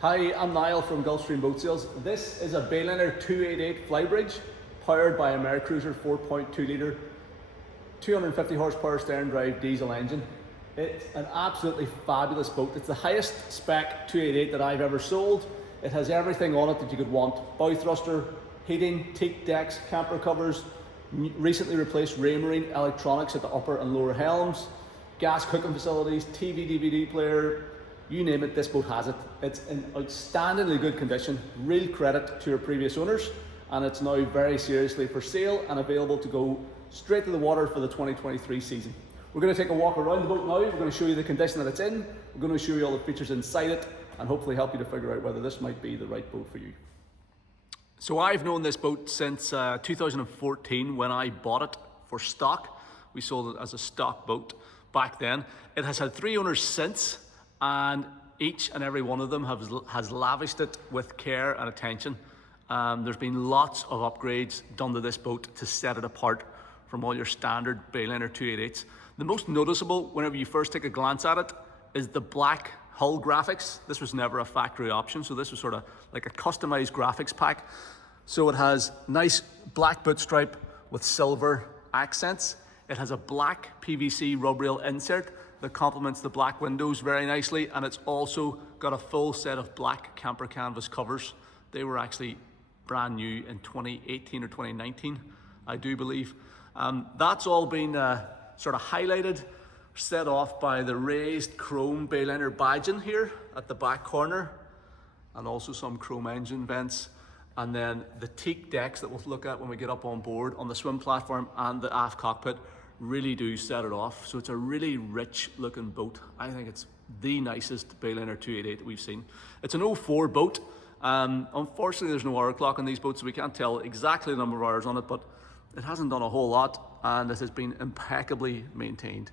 Hi, I'm Niall from Gulfstream Boat Sales. This is a Bayliner 288 Flybridge powered by a MerCruiser 4.2 litre 250 horsepower stern drive diesel engine. It's an absolutely fabulous boat. It's the highest spec 288 that I've ever sold. It has everything on it that you could want. Bow thruster, heating, teak decks, camper covers, recently replaced Raymarine electronics at the upper and lower helms, gas cooking facilities, TV, DVD player, you name it, this boat has it. It's in outstandingly good condition, real credit to your previous owners, and it's now very seriously for sale and available to go straight to the water for the 2023 season. We're going to take a walk around the boat now. We're going to show you the condition that it's in. We're going to show you all the features inside it and hopefully help you to figure out whether this might be the right boat for you. So I've known this boat since 2014 when I bought it for stock. We sold it as a stock boat back then. It has had 3 owners since, and each and every one of them has lavished it with care and attention. There's been lots of upgrades done to this boat to set it apart from all your standard Bayliner 288s. The most noticeable, whenever you first take a glance at it, is the black hull graphics. This was never a factory option, so this was sort of like a customized graphics pack. So it has nice black boot stripe with silver accents. It has a black PVC rub rail insert that complements the black windows very nicely, and it's also got a full set of black camper canvas covers. They were actually brand new in 2018 or 2019, I do believe. That's all been sort of highlighted, set off by the raised chrome Bayliner badging here at the back corner, and also some chrome engine vents, and then the teak decks that we'll look at when we get up on board on the swim platform and the aft cockpit really do set it off. So it's a really rich looking boat. I think it's the nicest Bayliner 288 that we've seen. It's an 04 boat. Unfortunately, there's no hour clock on these boats, so we can't tell exactly the number of hours on it, but it hasn't done a whole lot, and it has been impeccably maintained.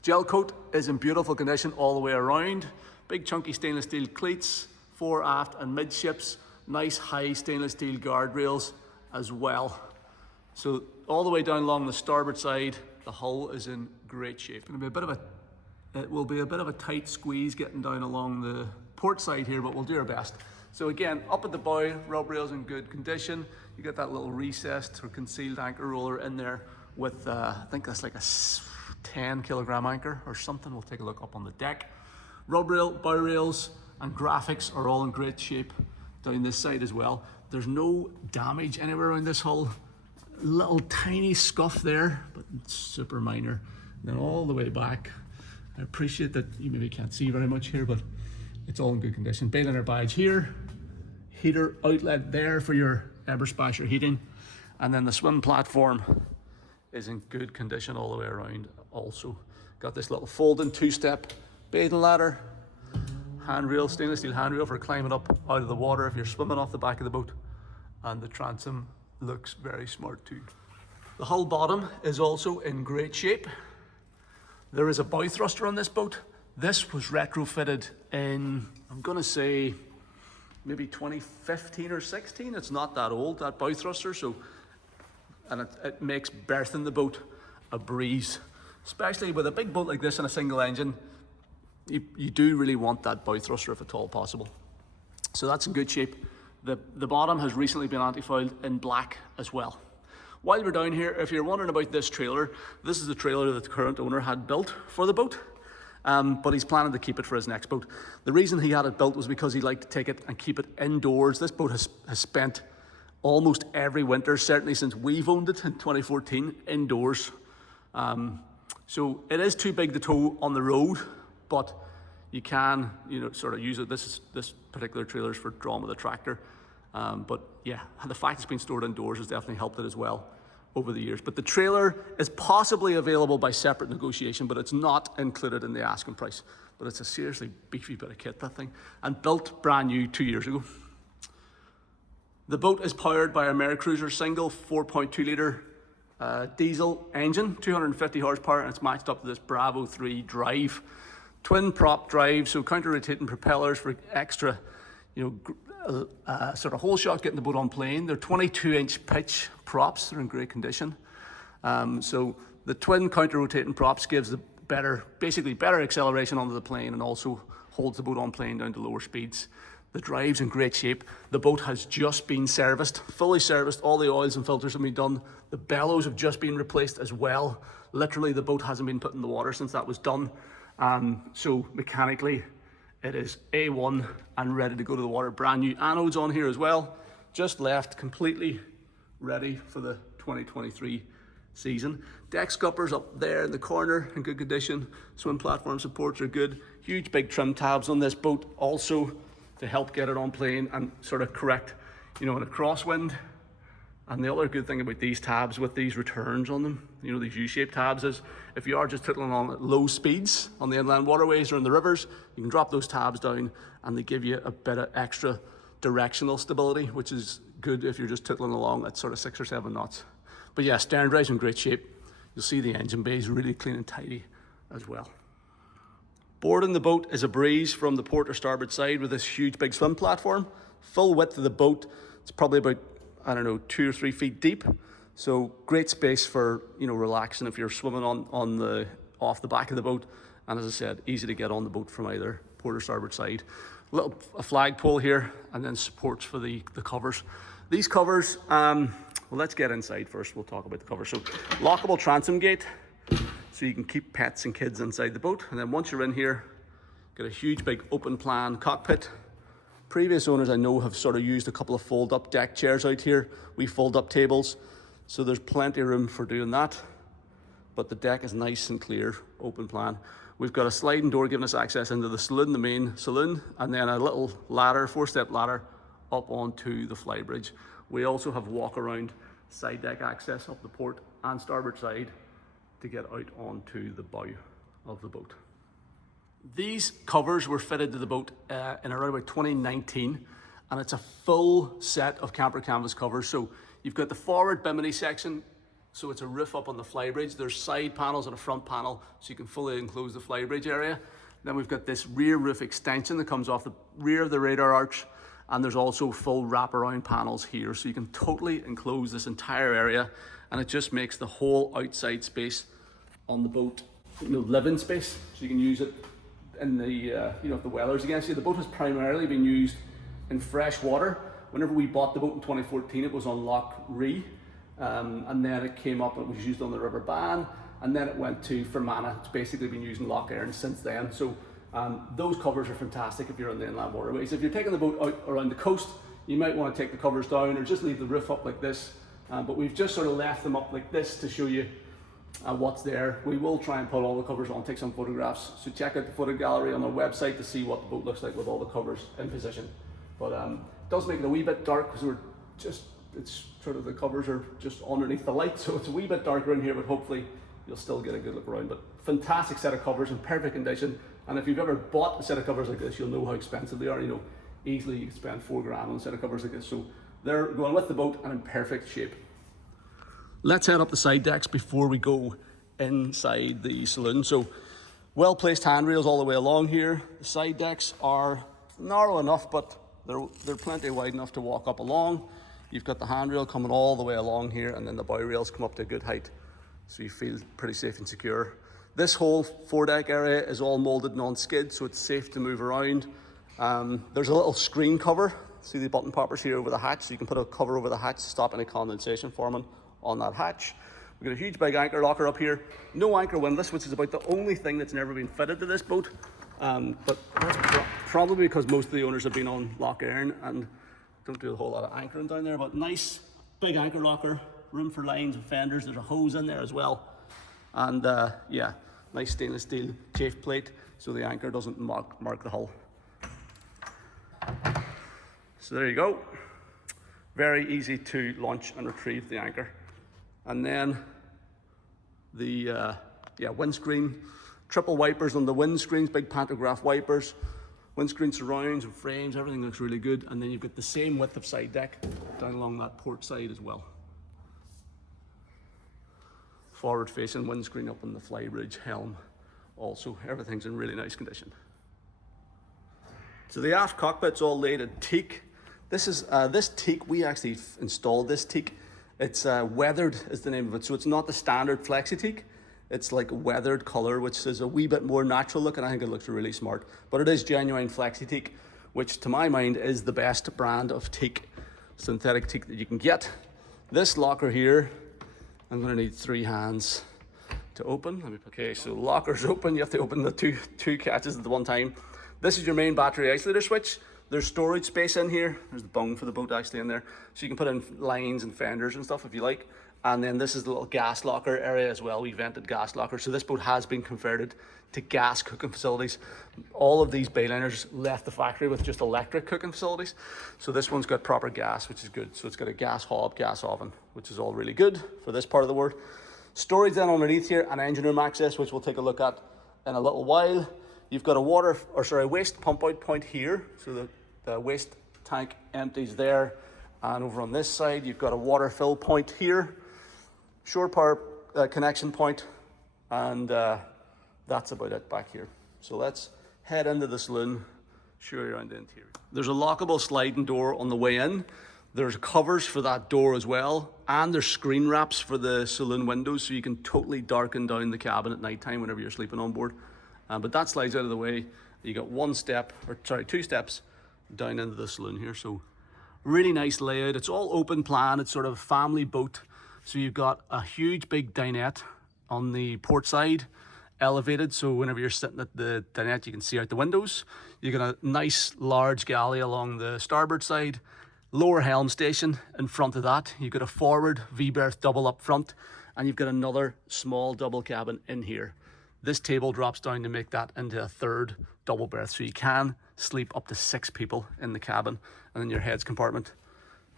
Gel coat is in beautiful condition all the way around. Big chunky stainless steel cleats, fore, aft and midships. Nice high stainless steel guardrails as well. So all the way down along the starboard side, the hull is in great shape. It will be a bit of a tight squeeze getting down along the port side here, but we'll do our best. So again, up at the bow, rub rails in good condition. You get that little recessed or concealed anchor roller in there with, I think that's like a 10 kilogram anchor or something. We'll take a look up on the deck. Rub rail, bow rails and graphics are all in great shape down this side as well. There's no damage anywhere around this hull. Little tiny scuff there, but it's super minor. And then all the way back, I appreciate that you maybe can't see very much here, but it's all in good condition. Bayliner badge here, heater outlet there for your Eberspacher heating, and then the swim platform is in good condition all the way around. Also got this little folding 2-step bathing ladder, handrail, stainless steel handrail for climbing up out of the water if you're swimming off the back of the boat, and the transom looks very smart too. The hull bottom is also in great shape. There is a bow thruster on this boat. This was retrofitted in, I'm gonna say, maybe 2015 or 16. It's not that old, that bow thruster, so, and it makes berthing the boat a breeze. Especially with a big boat like this and a single engine, you do really want that bow thruster if at all possible. So that's in good shape. The bottom has recently been anti-fouled in black as well. While we're down here, if you're wondering about this trailer, this is the trailer that the current owner had built for the boat, but he's planning to keep it for his next boat. The reason he had it built was because he liked to take it and keep it indoors. This boat has spent almost every winter, certainly since we've owned it in 2014, indoors. So it is too big to tow on the road, but you can, sort of use it. This particular trailer is for drawing with a tractor. But yeah, the fact it's been stored indoors has definitely helped it as well over the years. But the trailer is possibly available by separate negotiation, but it's not included in the asking price. But it's a seriously beefy bit of kit, that thing, and built brand new 2 years ago. The boat is powered by a MerCruiser single 4.2 litre diesel engine, 250 horsepower, and it's matched up to this Bravo 3 drive. Twin prop drive, so counter-rotating propellers for extra, sort of whole shot getting the boat on plane. They're 22-inch pitch props. They're in great condition. So the twin counter-rotating props gives the basically better acceleration onto the plane, and also holds the boat on plane down to lower speeds. The drive's in great shape. The boat has just been serviced, fully serviced. All the oils and filters have been done. The bellows have just been replaced as well. Literally, the boat hasn't been put in the water since that was done. So mechanically, it is A1 and ready to go to the water. Brand new anodes on here as well. Just left, completely ready for the 2023 season. Deck scuppers up there in the corner in good condition. Swim platform supports are good. Huge big trim tabs on this boat also to help get it on plane and sort of correct, you know, in a crosswind. And the other good thing about these tabs with these returns on them, you know, these U-shaped tabs, is if you are just tickling along at low speeds on the inland waterways or in the rivers, you can drop those tabs down and they give you a bit of extra directional stability, which is good if you're just tickling along at sort of 6 or 7 knots. But yeah, stern drive's in great shape. You'll see the engine bay is really clean and tidy as well. Boarding the boat is a breeze from the port or starboard side with this huge big swim platform. Full width of the boat, it's probably about, I don't know, 2 or 3 feet deep. So great space for, you know, relaxing if you're swimming off the back of the boat. And as I said, easy to get on the boat from either port or starboard side. A flagpole here, and then supports for the covers. These covers, well, let's get inside first. We'll talk about the covers. So lockable transom gate, so you can keep pets and kids inside the boat. And then once you're in here, get a huge big open plan cockpit. Previous owners I know have sort of used a couple of fold up deck chairs out here. We fold up tables, so there's plenty of room for doing that. But the deck is nice and clear, open plan. We've got a sliding door giving us access into the saloon, the main saloon, and then a little ladder, 4-step ladder up onto the Flybridge. We also have walk around side deck access up the port and starboard side to get out onto the bow of the boat. These covers were fitted to the boat in around about 2019, and it's a full set of camper canvas covers. So you've got the forward bimini section, so it's a roof up on the Flybridge. There's side panels and a front panel, so you can fully enclose the Flybridge area. Then we've got this rear roof extension that comes off the rear of the radar arch, and there's also full wraparound panels here, so you can totally enclose this entire area, and it just makes the whole outside space on the boat, you know, living space, so you can use it in the, you know, if the weather's against you. The boat has primarily been used in fresh water. Whenever we bought the boat in 2014, it was on Loch Ree, and then it came up and it was used on the River Bann, and then it went to Fermanagh. It's basically been used in Loch Earn since then. So those covers are fantastic if you're on the inland waterways. If you're taking the boat out around the coast, you might want to take the covers down or just leave the roof up like this. But we've just sort of left them up like this to show you what's there. We will try and put all the covers on, take some photographs. So check out the photo gallery on our website to see what the boat looks like with all the covers in position. But it does make it a wee bit dark because it's sort of, the covers are just underneath the light, so it's a wee bit darker in here, but hopefully you'll still get a good look around. But fantastic set of covers in perfect condition. And if you've ever bought a set of covers like this, you'll know how expensive they are. You know, easily you can spend $4 grand on a set of covers like this. So they're going with the boat and in perfect shape. Let's head up the side decks before we go inside the saloon. So well-placed handrails all the way along here. The side decks are narrow enough, but they're plenty wide enough to walk up along. You've got the handrail coming all the way along here, and then the bow rails come up to a good height, so you feel pretty safe and secure. This whole foredeck area is all molded non-skid, so it's safe to move around. There's a little screen cover. See the button poppers here over the hatch, so you can put a cover over the hatch to stop any condensation forming on that hatch. We've got a huge big anchor locker up here. No anchor windlass, which is about the only thing that's never been fitted to this boat. But that's probably because most of the owners have been on Loch Earn and don't do a whole lot of anchoring down there. But nice big anchor locker, room for lines and fenders. There's a hose in there as well. And yeah, nice stainless steel chafe plate so the anchor doesn't mark the hull. So there you go. Very easy to launch and retrieve the anchor. And then the windscreen, triple wipers on the windscreens, big pantograph wipers, windscreen surrounds and frames, everything looks really good. And then you've got the same width of side deck down along that port side as well. Forward facing windscreen up on the Flybridge helm. Also, everything's in really nice condition. So the aft cockpit's all laid in teak. This is this teak, we actually installed this teak. It's weathered is the name of it. So it's not the standard flexi teak. It's like a weathered color, which is a wee bit more natural look, and I think it looks really smart. But it is genuine flexi teak. which to my mind is the best brand of teak, synthetic teak that you can get. This locker here, I'm gonna need 3 hands to open. Okay, so the locker's open. You have to open the two catches at the one time. This is your main battery isolator switch. There's storage space in here. There's the bung for the boat actually in there. So you can put in lines and fenders and stuff if you like. And then this is the little gas locker area as well. We vented gas locker. So this boat has been converted to gas cooking facilities. All of these Bayliners left the factory with just electric cooking facilities. So this one's got proper gas, which is good. So it's got a gas hob, gas oven, which is all really good for this part of the world. Storage then underneath here, and engine room access, which we'll take a look at in a little while. You've got a waste pump out point here. So the waste tank empties there. And over on this side, you've got a water fill point here. Shore power connection point, and that's about it back here. So let's head into the saloon, show you around the interior. There's a lockable sliding door on the way in. There's covers for that door as well, and there's screen wraps for the saloon windows, so you can totally darken down the cabin at night time whenever you're sleeping on board. But that slides out of the way. You got 2 steps down into the saloon here. So really nice layout. It's all open plan. It's sort of a family boat. So you've got a huge big dinette on the port side, elevated, so whenever you're sitting at the dinette you can see out the windows. You've got a nice large galley along the starboard side, lower helm station in front of that. You've got a forward V-berth double up front, and you've got another small double cabin in here. This table drops down to make that into a 3rd double berth, so you can sleep up to 6 people in the cabin, and then your heads compartment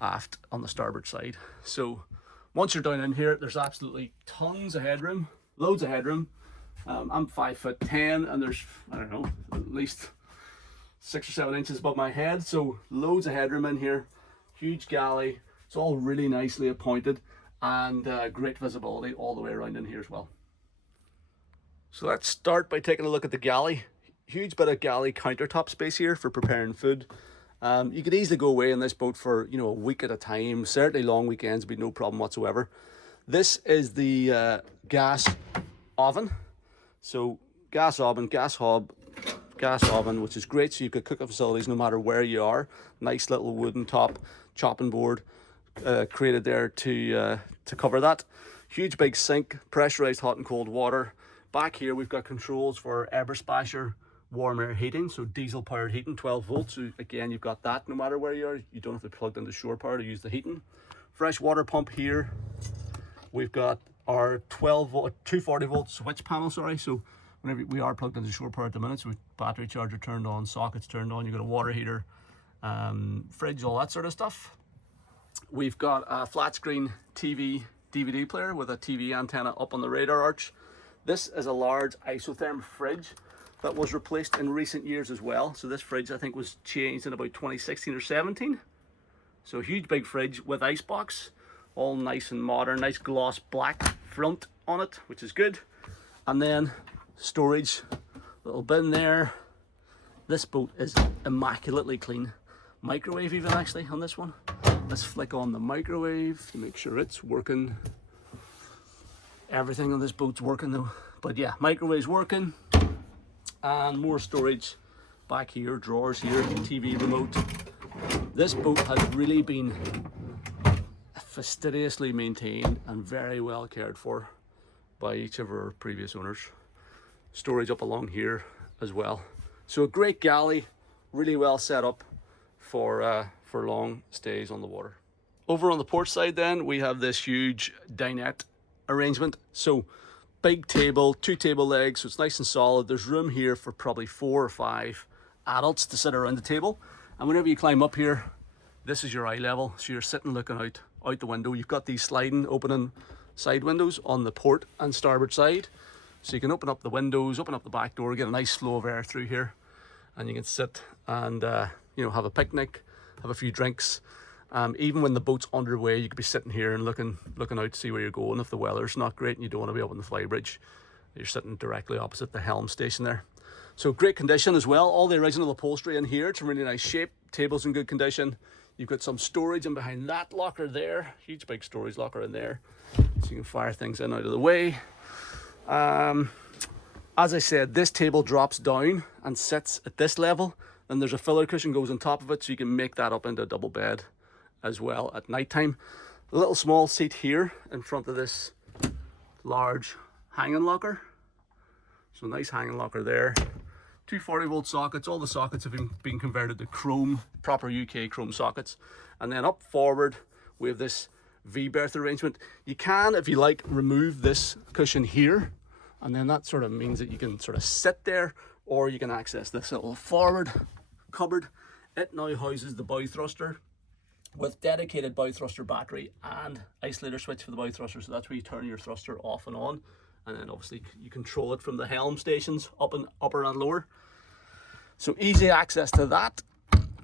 aft on the starboard side. So once you're down in here, there's absolutely tons of headroom, loads of headroom. I'm 5'10", and there's, I don't know, at least 6 or 7 inches above my head. So loads of headroom in here, huge galley. It's all really nicely appointed, and great visibility all the way around in here as well. So let's start by taking a look at the galley. Huge bit of galley countertop space here for preparing food. You could easily go away in this boat for, you know, a week at a time. Certainly long weekends would be no problem whatsoever. This is the gas oven. So gas oven, gas hob, gas oven, which is great. So you've got cooking facilities no matter where you are. Nice little wooden top chopping board created there to cover that. Huge big sink, pressurized hot and cold water. Back here we've got controls for Eberspasher warm air heating, so diesel powered heating, 12 volts. So again, you've got that no matter where you are. You don't have to plug into shore power to use the heating. Fresh water pump here. We've got our 240 volt switch panel, sorry. So whenever we are plugged into shore power at the minute, so battery charger turned on, sockets turned on, you've got a water heater, fridge, all that sort of stuff. We've got a flat screen TV DVD player with a TV antenna up on the radar arch. This is a large isotherm fridge that was replaced in recent years as well. So this fridge I think was changed in about 2016 or 17. So a huge big fridge with icebox, all nice and modern, nice gloss black front on it, which is good. And then storage, little bin there. This boat is immaculately clean. Microwave even actually on this one. Let's flick on the microwave to make sure it's working. Everything on this boat's working though. But yeah, microwave's working. And more storage back here, drawers here, TV remote. This boat has really been fastidiously maintained and very well cared for by each of our previous owners. Storage up along here as well. So a great galley, really well set up for long stays on the water. Over on the port side then, we have this huge dinette arrangement. So big table, 2 table legs, so it's nice and solid. There's room here for probably 4 or 5 adults to sit around the table. And whenever you climb up here, this is your eye level. So you're sitting looking out the window. You've got these sliding, opening side windows on the port and starboard side. So you can open up the windows, open up the back door, get a nice flow of air through here. And you can sit and you know, have a picnic, have a few drinks. Even when the boat's underway, you could be sitting here and looking out to see where you're going. If the weather's not great and you don't want to be up on the Flybridge, you're sitting directly opposite the helm station there. So great condition as well. All the original upholstery in here. It's in really nice shape. Table's in good condition. You've got some storage in behind that locker there. Huge big storage locker in there. So you can fire things in out of the way. As I said, this table drops down and sits at this level. And there's a filler cushion goes on top of it, so you can make that up into a double bed as well at night time. A little small seat here in front of this large hanging locker. So nice hanging locker there. 240-volt sockets. All the sockets have been converted to chrome, proper UK chrome sockets. And then up forward, we have this V-berth arrangement. You can, if you like, remove this cushion here, and then that sort of means that you can sort of sit there, or you can access this little forward cupboard. It now houses the bow thruster with dedicated bow thruster battery and isolator switch for the bow thruster. So that's where you turn your thruster off and on. And then obviously you control it from the helm stations, upper and lower. So easy access to that.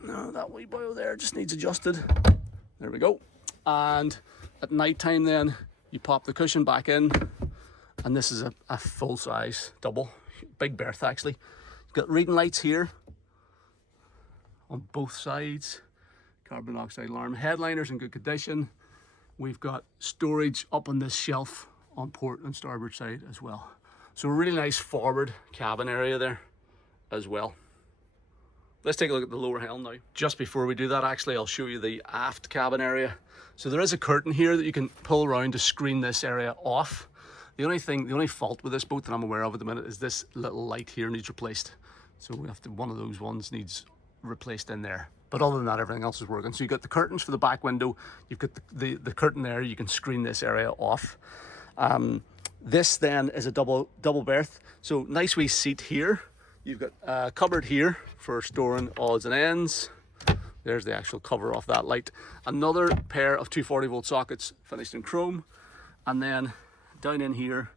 Now that wee bow there just needs adjusted. There we go. And at night time then, you pop the cushion back in, and this is a full size double, big berth actually. You've got reading lights here on both sides, carbon monoxide alarm, headliners in good condition. We've got storage up on this shelf on port and starboard side as well. So a really nice forward cabin area there as well. Let's take a look at the lower helm now. Just before we do that, actually, I'll show you the aft cabin area. So there is a curtain here that you can pull around to screen this area off. The only fault with this boat that I'm aware of at the minute is this little light here needs replaced. So we have to, one of those ones needs replaced in there. But other than that, everything else is working. So you've got the curtains for the back window. You've got the curtain there. You can screen this area off. This then is a double berth. So nice wee seat here. You've got a cupboard here for storing odds and ends. There's the actual cover off that light. Another pair of 240-volt sockets finished in chrome. And then down in here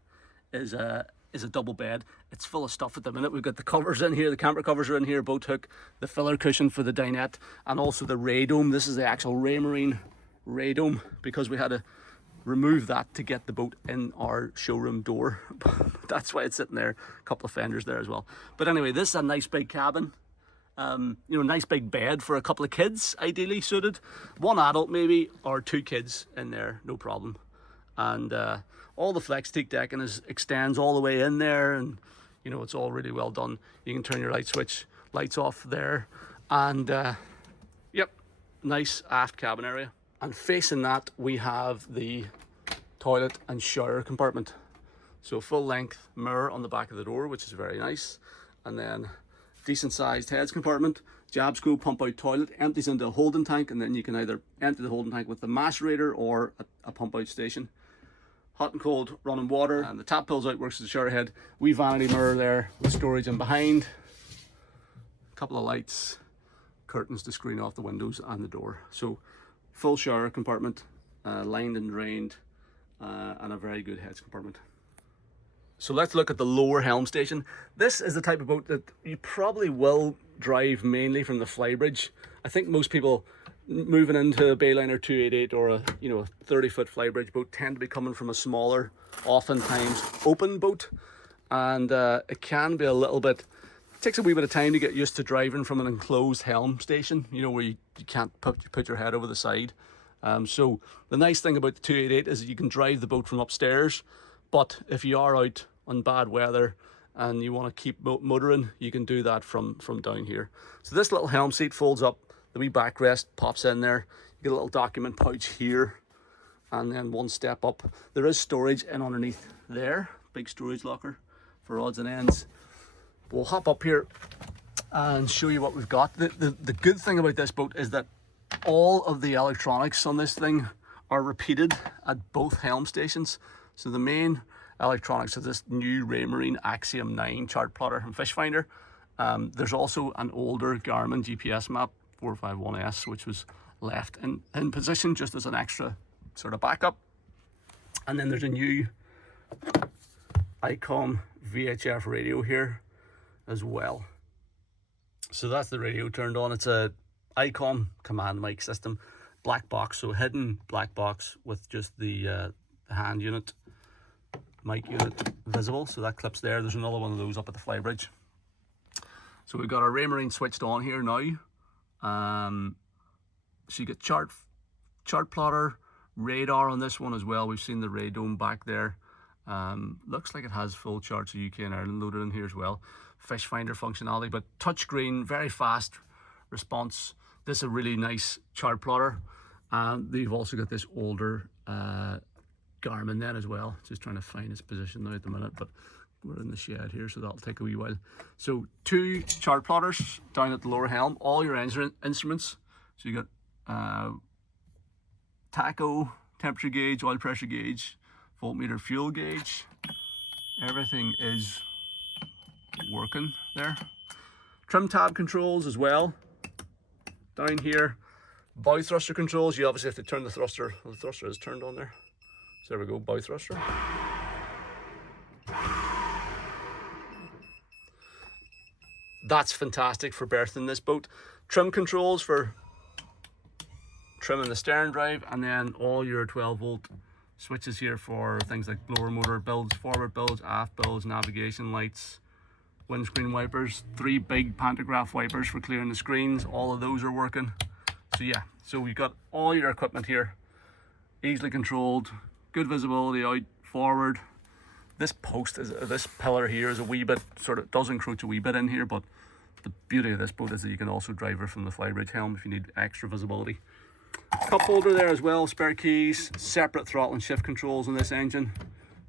is a double bed. It's full of stuff at the minute. We've got the covers in here, the camper covers are in here, boat hook, the filler cushion for the dinette, and also the ray dome. This is the actual Raymarine ray dome, because we had to remove that to get the boat in our showroom door. That's why it's sitting there. A couple of fenders there as well. But anyway, this is a nice big cabin. Nice big bed for a couple of kids, ideally suited. One adult maybe, or two kids in there, no problem. And all the flex teak decking extends all the way in there, and it's all really well done. You can turn your lights off there, and yep, nice aft cabin area. And facing that, we have the toilet and shower compartment. So full length mirror on the back of the door, which is very nice. And then decent sized heads compartment, jab screw pump out toilet, empties into a holding tank, and then you can either empty the holding tank with the macerator or a pump out station. Hot and cold running water, and the tap pulls out, works as a shower head. Wee vanity mirror there with storage in behind. A couple of lights, curtains to screen off the windows and the door. So full shower compartment, lined and drained, and a very good heads compartment. So let's look at the lower helm station. This is the type of boat that you probably will drive mainly from the Flybridge. I think most people moving into a Bayliner 288 or a 30-foot Flybridge boat tend to be coming from a smaller, oftentimes open boat, and it can be a little bit. It takes a wee bit of time to get used to driving from an enclosed helm station, where you can't put your head over the side. So the nice thing about the 288 is that you can drive the boat from upstairs, but if you are out on bad weather and you want to keep motoring, you can do that from down here. So this little helm seat folds up, the wee backrest pops in there. You get a little document pouch here, and then one step up. There is storage in underneath there, big storage locker for odds and ends. We'll hop up here and show you what we've got. The good thing about this boat is that all of the electronics on this thing are repeated at both helm stations. So the main electronics of this new Raymarine Axiom 9 chart plotter and fish finder. There's also an older Garmin GPS map 451S, which was left in position just as an extra sort of backup. And then there's a new ICOM VHF radio here as well. So that's the radio turned on. It's a ICOM command mic system, black box, so hidden black box with just the hand unit, mic unit visible. So that clips there. There's another one of those up at the Flybridge. So we've got our Raymarine switched on here now. So you get chart plotter, radar on this one as well. We've seen the radome back there. Looks like it has full charts of UK and Ireland loaded in here as well. Fish finder functionality, but touchscreen, very fast response. This is a really nice chart plotter. And you've also got this older Garmin then as well. Just trying to find its position now at the minute, but we're in the shed here, so that'll take a wee while. So 2 chart plotters down at the lower helm, all your instruments. So you got tacho, temperature gauge, oil pressure gauge, voltmeter, fuel gauge. Everything is working there. Trim tab controls as well. Down here, bow thruster controls. You obviously have to turn the thruster. Well, the thruster is turned on there. So there we go, bow thruster. That's fantastic for berthing this boat. Trim controls for trimming the stern drive, and then all your 12-volt switches here for things like blower motor builds, forward builds, aft builds, navigation lights, windscreen wipers, 3 big pantograph wipers for clearing the screens. All of those are working. So yeah, so we've got all your equipment here, easily controlled, good visibility out, forward. This post, this pillar here is a wee bit, sort of does encroach a wee bit in here, but the beauty of this boat is that you can also drive her from the Flybridge helm if you need extra visibility. Cup holder there as well, spare keys, separate throttle and shift controls on this engine.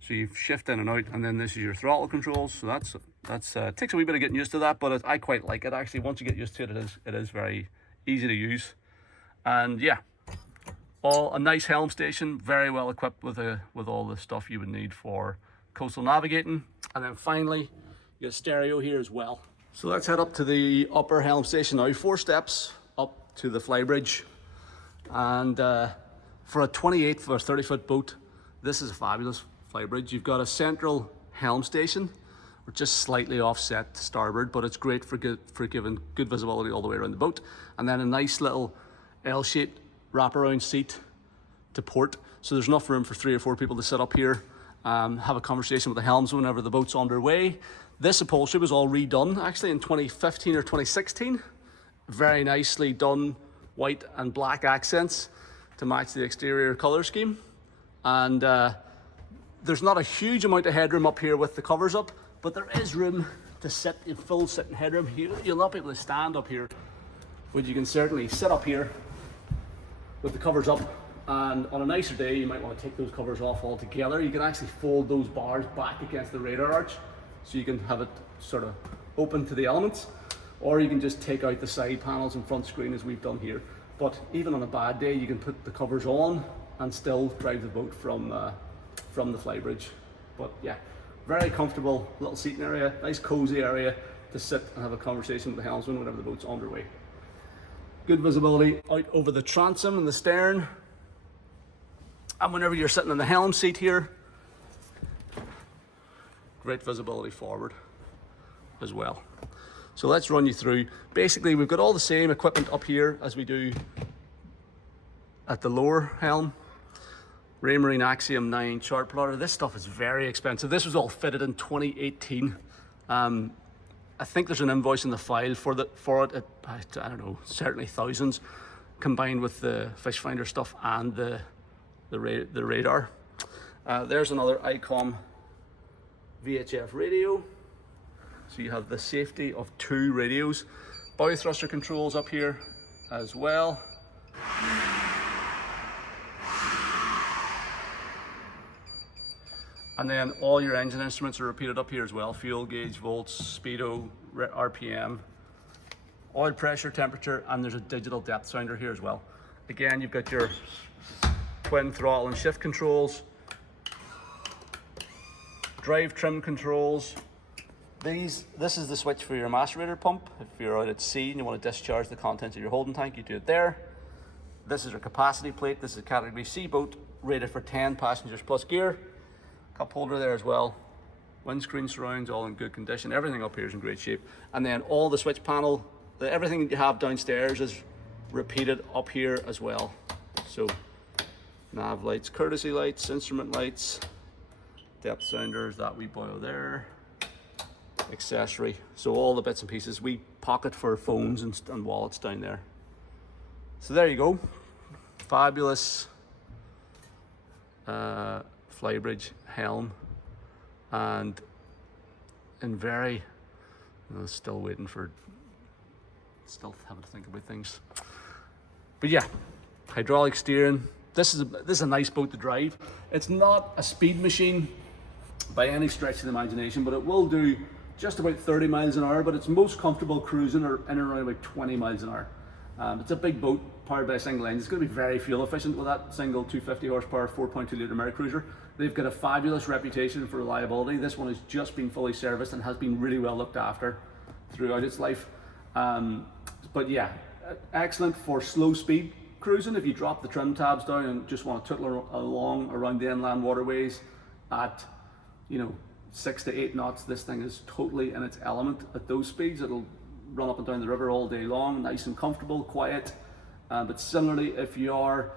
So you shift in and out, and then this is your throttle controls. So that's takes a wee bit of getting used to that, but I quite like it actually. Once you get used to it, it is very easy to use. And yeah, a nice helm station, very well equipped with all the stuff you would need for coastal navigating. And then finally, you got stereo here as well. So let's head up to the upper helm station now. 4 steps up to the Flybridge. And for a 28 or 30 foot boat, this is a fabulous Flybridge. You've got a central helm station, or just slightly offset to starboard, but it's great for giving good visibility all the way around the boat. And then a nice little L-shaped wraparound seat to port. So there's enough room for 3 or 4 people to sit up here, have a conversation with the helmsman whenever the boat's underway. This upholstery was all redone actually in 2015 or 2016. Very nicely done, white and black accents to match the exterior color scheme. And there's not a huge amount of headroom up here with the covers up, but there is room to sit in full sitting headroom. You'll not be able to stand up here, but you can certainly sit up here with the covers up. And on a nicer day, you might want to take those covers off altogether. You can actually fold those bars back against the radar arch, so you can have it sort of open to the elements, or you can just take out the side panels and front screen as we've done here. But even on a bad day, you can put the covers on and still drive the boat from the Flybridge. But yeah, very comfortable little seating area, nice cozy area to sit and have a conversation with the helmsman whenever the boat's underway. Good visibility out over the transom and the stern. And whenever you're sitting in the helm seat here, great visibility forward as well. So let's run you through. Basically, we've got all the same equipment up here as we do at the lower helm. Raymarine Axiom 9 chart plotter. This stuff is very expensive. This was all fitted in 2018. I think there's an invoice in the file for it. I don't know, certainly thousands, combined with the fish finder stuff and the radar. There's another ICOM VHF radio. So you have the safety of 2 radios. Bow thruster controls up here as well. And then all your engine instruments are repeated up here as well. Fuel gauge, volts, speedo, RPM, oil pressure, temperature, and there's a digital depth sounder here as well. Again, you've got your twin throttle and shift controls, drive trim controls. This is the switch for your macerator pump. If you're out at sea and you want to discharge the contents of your holding tank, you do it there. This is your capacity plate. This is a category C boat rated for 10 passengers plus gear. Cup holder there as well. Windscreen surrounds, all in good condition. Everything up here is in great shape. And then all the switch panel, everything that you have downstairs is repeated up here as well. So nav lights, courtesy lights, instrument lights, depth sounders, that wee boil there, accessory. So all the bits and pieces. We pocket for phones and wallets down there. So there you go. Fabulous Flybridge helm and in very, still waiting for, still having to think about things. But yeah, hydraulic steering. This is a nice boat to drive. It's not a speed machine by any stretch of the imagination, but it will do just about 30 miles an hour, but it's most comfortable cruising or in and around about 20 miles an hour. It's a big boat powered by a single engine. It's going to be very fuel efficient with that single 250 horsepower 4.2 litre MerCruiser. They've got a fabulous reputation for reliability. This one has just been fully serviced and has been really well looked after throughout its life. But yeah, excellent for slow speed cruising. If you drop the trim tabs down and just want to tootle along around the inland waterways at 6 to 8 knots, this thing is totally in its element at those speeds. It'll run up and down the river all day long, nice and comfortable, quiet. But similarly, if you are,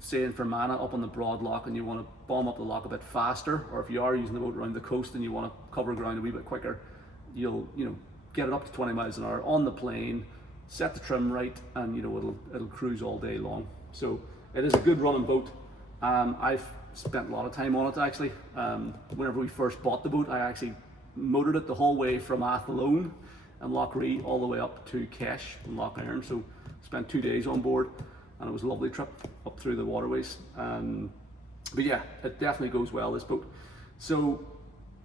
say in Fermanagh up on the Broad Loch and you want to bomb up the loch a bit faster, or if you are using the boat around the coast and you want to cover ground a wee bit quicker, you'll get it up to 20 miles an hour on the plane, set the trim right, and it'll cruise all day long. So it is a good running boat. I've spent a lot of time on it actually. Whenever we first bought the boat, I actually motored it the whole way from Athlone and Loch Ree all the way up to Kesh and Loch Iron. So spent 2 days on board, and it was a lovely trip up through the waterways. But yeah, it definitely goes well, this boat. So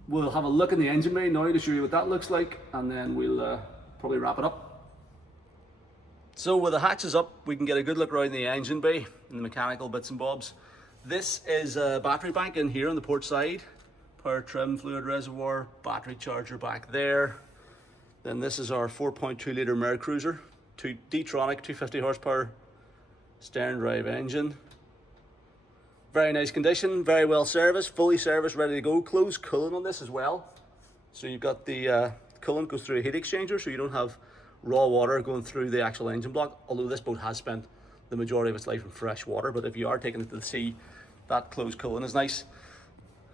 we'll have a look in the engine bay now to show you what that looks like, and then we'll probably wrap it up. So with the hatches up, we can get a good look around the engine bay and the mechanical bits and bobs. This is a battery bank in here on the port side, power trim, fluid reservoir, battery charger back there. Then this is our 4.2 litre MerCruiser, D-tronic 250 horsepower stern drive engine. Very nice condition, very well serviced, fully serviced, ready to go. Closed coolant on this as well. So you've got the coolant goes through a heat exchanger, so you don't have raw water going through the actual engine block, although this boat has spent the majority of its life in fresh water. But if you are taking it to the sea, that closed coolant is nice.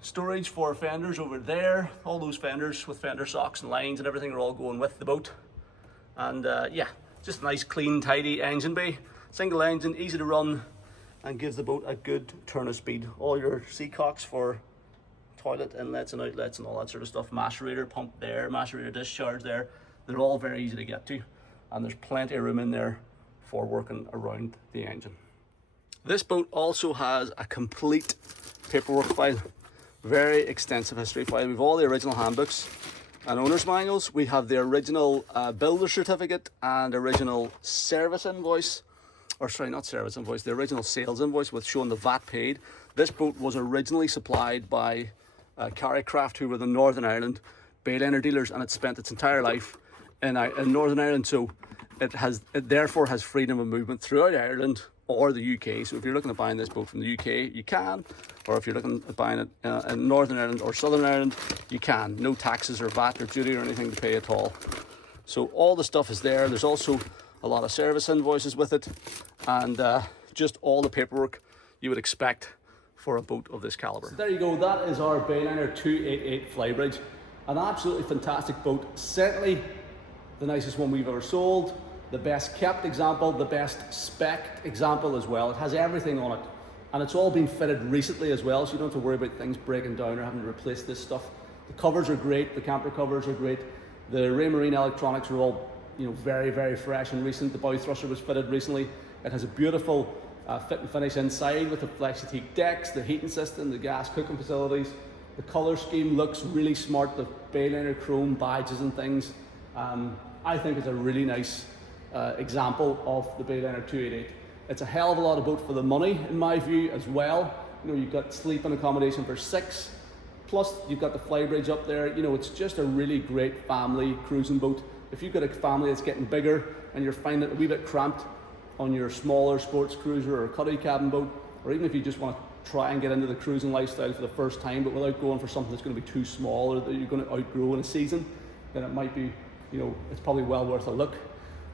Storage for fenders over there. All those fenders with fender socks and lines and everything are all going with the boat. And yeah, just a nice, clean, tidy engine bay. Single engine, easy to run, and gives the boat a good turn of speed. All your seacocks for toilet inlets and outlets and all that sort of stuff. Macerator pump there, macerator discharge there. They're all very easy to get to, and there's plenty of room in there for working around the engine. This boat also has a complete paperwork file, very extensive history file. We've all the original handbooks and owner's manuals. We have the original builder certificate and original service invoice, or sorry, not service invoice, the original sales invoice with showing the VAT paid. This boat was originally supplied by Carrycraft, who were the Northern Ireland Bayliner dealers, and it spent its entire life in Northern Ireland, so it therefore has freedom of movement throughout Ireland or the UK. So if you're looking at buying this boat from the UK, you can, or if you're looking at buying it in Northern Ireland or Southern Ireland, you can. No taxes or VAT or duty or anything to pay at all. So all the stuff is there. There's also a lot of service invoices with it, and just all the paperwork you would expect for a boat of this caliber. So there you go, that is our Bayliner 288 Flybridge. An absolutely fantastic boat, certainly the nicest one we've ever sold, the best kept example, the best spec'd example as well. It has everything on it, and it's all been fitted recently as well, so you don't have to worry about things breaking down or having to replace this stuff. The covers are great, the camper covers are great, the Raymarine electronics are all very, very fresh and recent. The bow thruster was fitted recently. It has a beautiful fit and finish inside with the flexi-teak decks, the heating system, the gas cooking facilities. The colour scheme looks really smart, the Bayliner chrome badges and things. I think it's a really nice example of the Bayliner 288. It's a hell of a lot of boat for the money, in my view, as well. You've got sleeping accommodation for 6, plus you've got the Flybridge up there. It's just a really great family cruising boat. If you've got a family that's getting bigger and you're finding it a wee bit cramped on your smaller sports cruiser or cuddy cabin boat, or even if you just want to try and get into the cruising lifestyle for the first time, but without going for something that's going to be too small or that you're going to outgrow in a season, then it might be, it's probably well worth a look.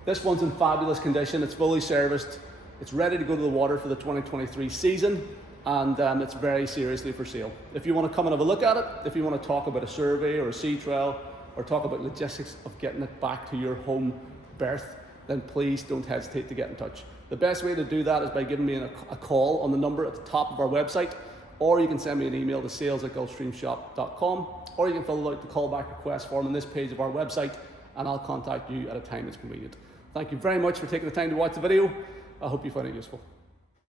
This one's in fabulous condition. It's fully serviced. It's ready to go to the water for the 2023 season, and it's very seriously for sale. If you want to come and have a look at it, if you want to talk about a survey or a sea trial, or talk about logistics of getting it back to your home berth, then please don't hesitate to get in touch. The best way to do that is by giving me a call on the number at the top of our website, or you can send me an email to sales@gulfstreamshop.com, or you can fill out the callback request form on this page of our website, and I'll contact you at a time that's convenient. Thank you very much for taking the time to watch the video. I hope you found it useful.